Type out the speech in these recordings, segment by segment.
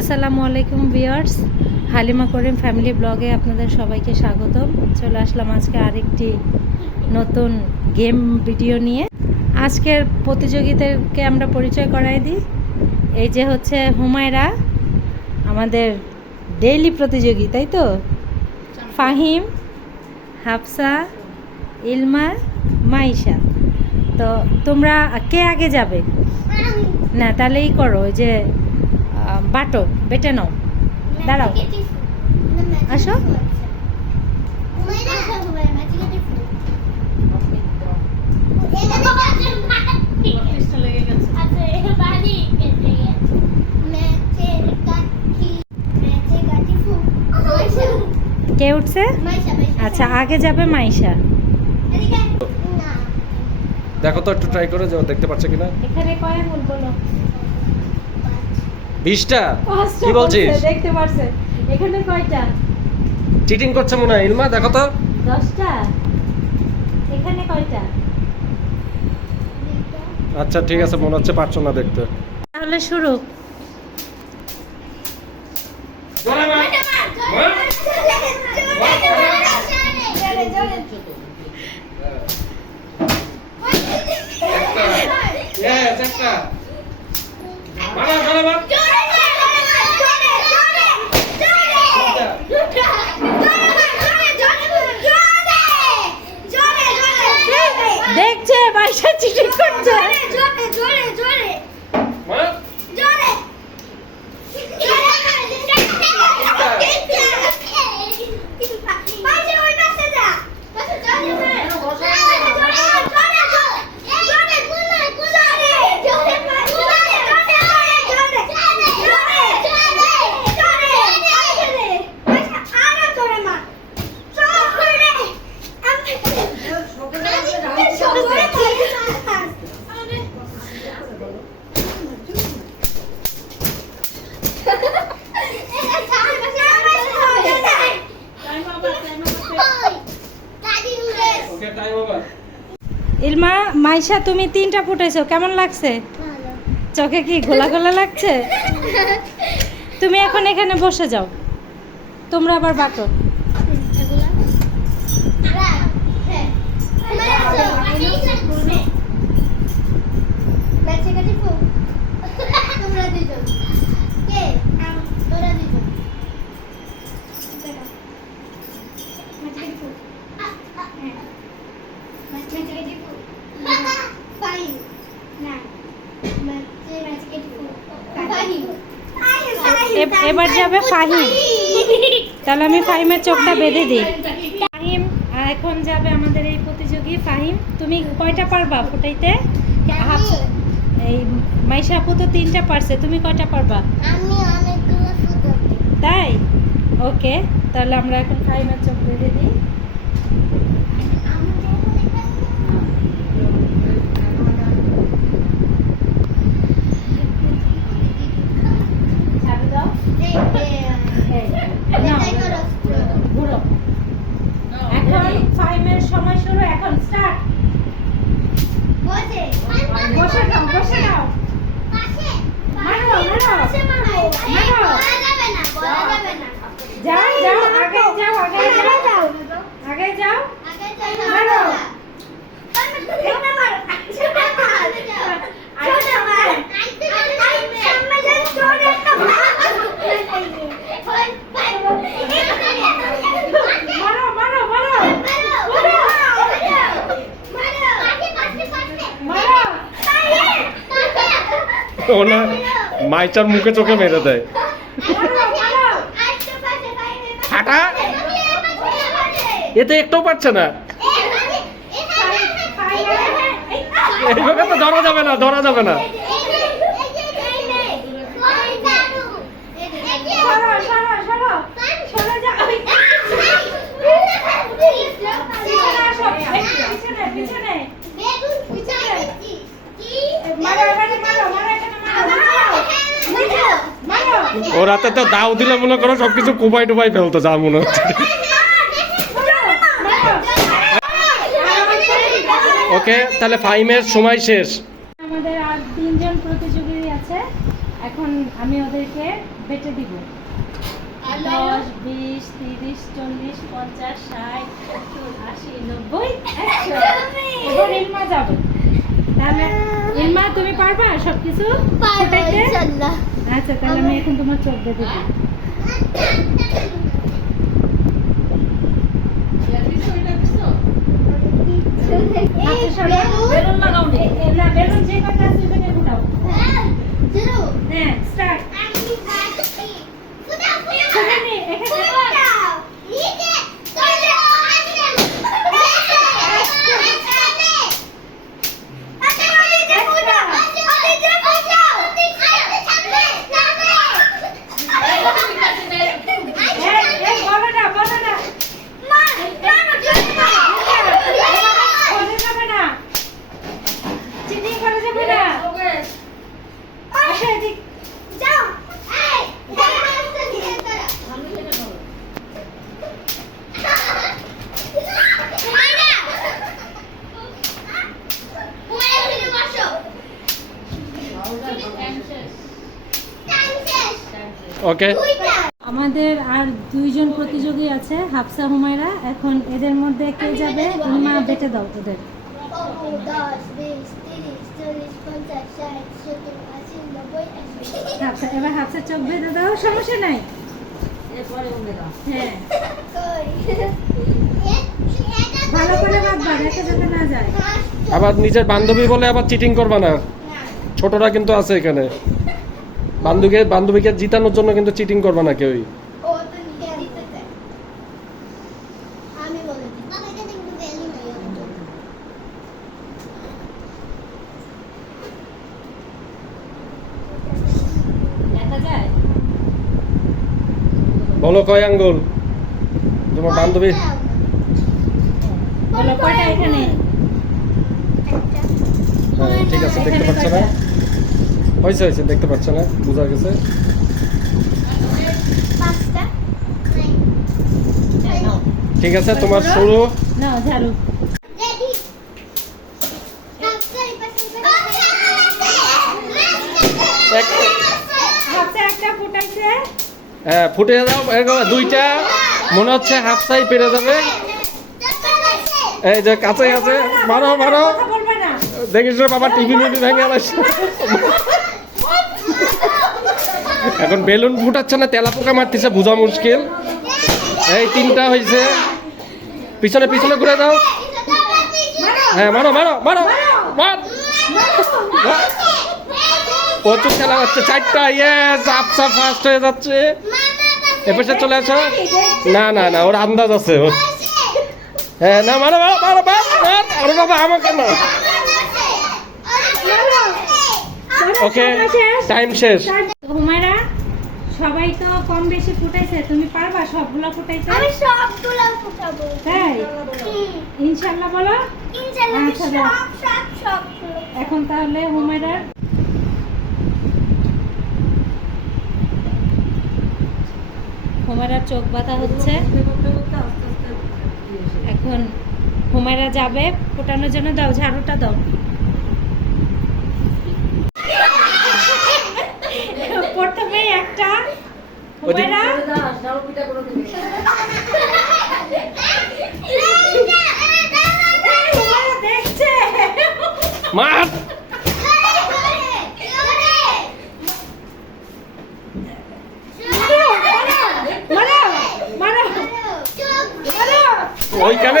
আসসালামু আলাইকুম ভিউয়ার্স, হালিমা করিম ফ্যামিলি ব্লগে আপনাদের সবাইকে স্বাগতম। চলে আসলাম আজকে আরেকটি নতুন গেম ভিডিও নিয়ে। আজকের প্রতিযোগীদেরকে আমরা পরিচয় করাই দিই। এই যে হচ্ছে হুমায়রা, আমাদের ডেইলি প্রতিযোগী, তাই তো? ফাহিম, হাফসা, ইলমা, মাইশা। তো তোমরা কে আগে যাবে? না তাহলেই করো, ওই যে বাটো বেটে নাও, দাঁড়াও, আসো। কে উঠছে? আচ্ছা, আগে যাবে মাইশা। দেখো তো, একটু ট্রাই করে যাও, দেখতে পাচ্ছ কিনা। এখানে কয় আঙ্গুল বলো? 20টা। কি বলছিস? দেখতে পারছে। এখানে কয়টা? চিটিং করছে মনে হয়। ইলমা দেখো তো। 10টা। এখানে কয়টা? আচ্ছা ঠিক আছে, মনে হচ্ছে পারছো না দেখতে। তাহলে শুরু। দেখছে বাইশা চিটিং করছে। ইলমা, মাইশা তুমি 3টা ফুটাইছো, কেমন লাগছে? চোখে কি ঘোলা ঘোলা লাগছে? তুমি এখন এখানে বসে যাও, তোমরা আবার বাটো। এবার যাবে ফাহিম। তাহলে আমি ফাহিমের চোখটা বেঁধে দিই। ফাহিম এখন যাবে আমাদের এই প্রতিযোগী। ফাহিম, তুমি কয়টা পারবা ফুটাইতে? এই মাইশা আপু তো 3টা পারছে, তুমি কয়টা পারবা? তাই? ওকে, তাহলে আমরা এখন ফাহিমের চোখ বেঁধে দিই। এখন ফাইমের সময় শুরু, এখন স্টার্ট। বসে নাও, বসে নাও। মারো, মারো, মারো। যাও, যাও, আগে যাও, আগে যাও, আগে যাও, মারো। ওনা মাইচার মুখে চোখে মেরে দেয়। ফাটা, এতে একটাও পারছে না। এইভাবে তো ধরা যাবে না, ধরা যাবে না। ও রাতে তো দাও দিলে মনে করো সবকিছু কুবাই টুবাই ফেলতো, যা মনে হচ্ছে। ওকে, তাহলে ফাইমের সময় শেষ। আমাদের আর 3জন প্রতিযোগী আছে। এখন আমি ওদেরকে বেটে দিব 10, 20, 30, 40, 50, 60, 70, 80, 90, 100 এবার ইলমা যাবে তাহলে ইলমা তুমি পারবা সবকিছু ফুটাইতে? আচ্ছা তাহলে আমি এখন তোমার চোখ বেঁধে দিই আচ্ছা সরো বেলুন লাগাও না বেলুন যে কয়টা আছে ওখানে ফুটাও হ্যাঁ স্টার্ট এখানে ওকে আমাদের আর দুইজন প্রতিযোগী আছে হাফসা হুমায়রা এখন এদের মধ্যে কে যাবে ইলমা বেটে দাও ওদের 10, 20, 30, 40, 50, 60, 70, 80, 90, 100 হাফসা এবার হাফসা চোখ বেঁধে দাও সমস্যা নাই হ্যাঁ ভালো করে বাঁধবা রেখে যাতে না যায় আবার নিজের বান্ধবী বলে আবার চিটিং করবা না ছোটরা কিন্তু আছে এখানে বান্ধবীকে জিতানোর জন্য কিন্তু চিটিং করবা না কেউই ও তো নিজে দিতে চায় আমি বলে দিই বাবা এটা কিন্তু ভ্যালু নাই দেখা যায় বলো কয় আঙ্গুল তোমার বান্ধবী বলো কয়টা এখানে হ্যাঁ ঠিক আছে দেখতে পাচ্ছ না হয়েছে দেখতে পাচ্ছ না বোঝা গেছে পাঁচটা ঠিক আছে তোমার শুরু নাও ঝাড়ু রেডি হাফসা একটা ফুটাইছে হ্যাঁ ফুটে দাও এরকম দুইটা মনে হচ্ছে হাফ সাই পেরে যাবে এই যে কাছে কাছে মারো কথা বলবে না দেখিস রে বাবা টিভি ভেঙে আলাস এখন বেলুন ফুটাচ্ছে না তেলা পোকা মারতেছে বোঝা মুশকিল এই তিনটা হয়েছে পিছনে পিছনে ঘুরে দাও হ্যাঁ মারো মারো মারো মার প্রচুর খেলা হচ্ছে চারটা ইয়েস আপসা ফার্স্ট হয়ে যাচ্ছে এপাশে চলে আসো না না না ওর আন্দাজ আছে ওর হ্যাঁ না মারো মারো মারো আরে বাবা আমাকে না ওকে টাইম শেষ হুমায়রা সবাই তো কম বেশি ফুটাইছে তুমি পারবা সবগুলো ফুটাইতে আমি সবগুলো ফুটাবো তাই ইনশাআল্লাহ বলো ইনশাআল্লাহ আমি আচ্ছা, দাও। সবগুলো এখন তাহলে হুমায়রার হুমায়রার চোখ বাঁধা হচ্ছে এখন হুমায়রা যাবে ফোটানোর জন্য দাও ঝাড়ুটা দাও প্রথমে একটা হুমায়রা হুমায়রা দেখছে মার মারো মারো মারো ওইখানে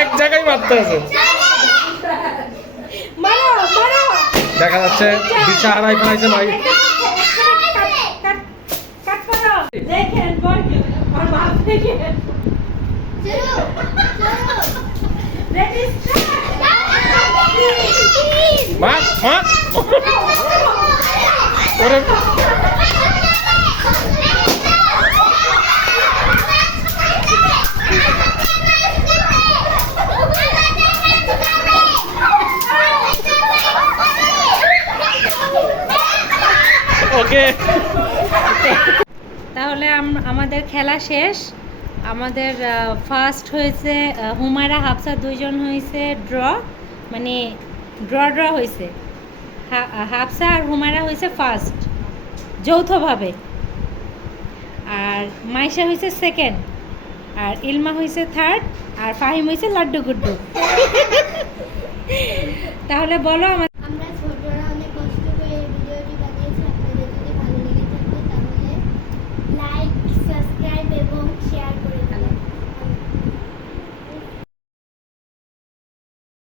এক জায়গায় মারতে আছে মারো মারো দেখা যাচ্ছে দিশা হারাই ফেলাইছে ভাই কাট করো দেখেন বল আর বাপ দেখেন রেডি মার মার ওরে ওকে তাহলে আমাদের খেলা শেষ আমাদের ফার্স্ট হয়েছে হুমায়রা হাফসা দুইজন হয়েছে ড্র মানে ড্র হয়েছে হাফসা আর হুমায়রা হয়েছে ফার্স্ট যৌথভাবে। আর মাইশা হয়েছে সেকেন্ড, আর ইলমা হয়েছে থার্ড, আর ফাহিম হয়েছে লাড্ডু গুড্ডু। তাহলে বলো আমার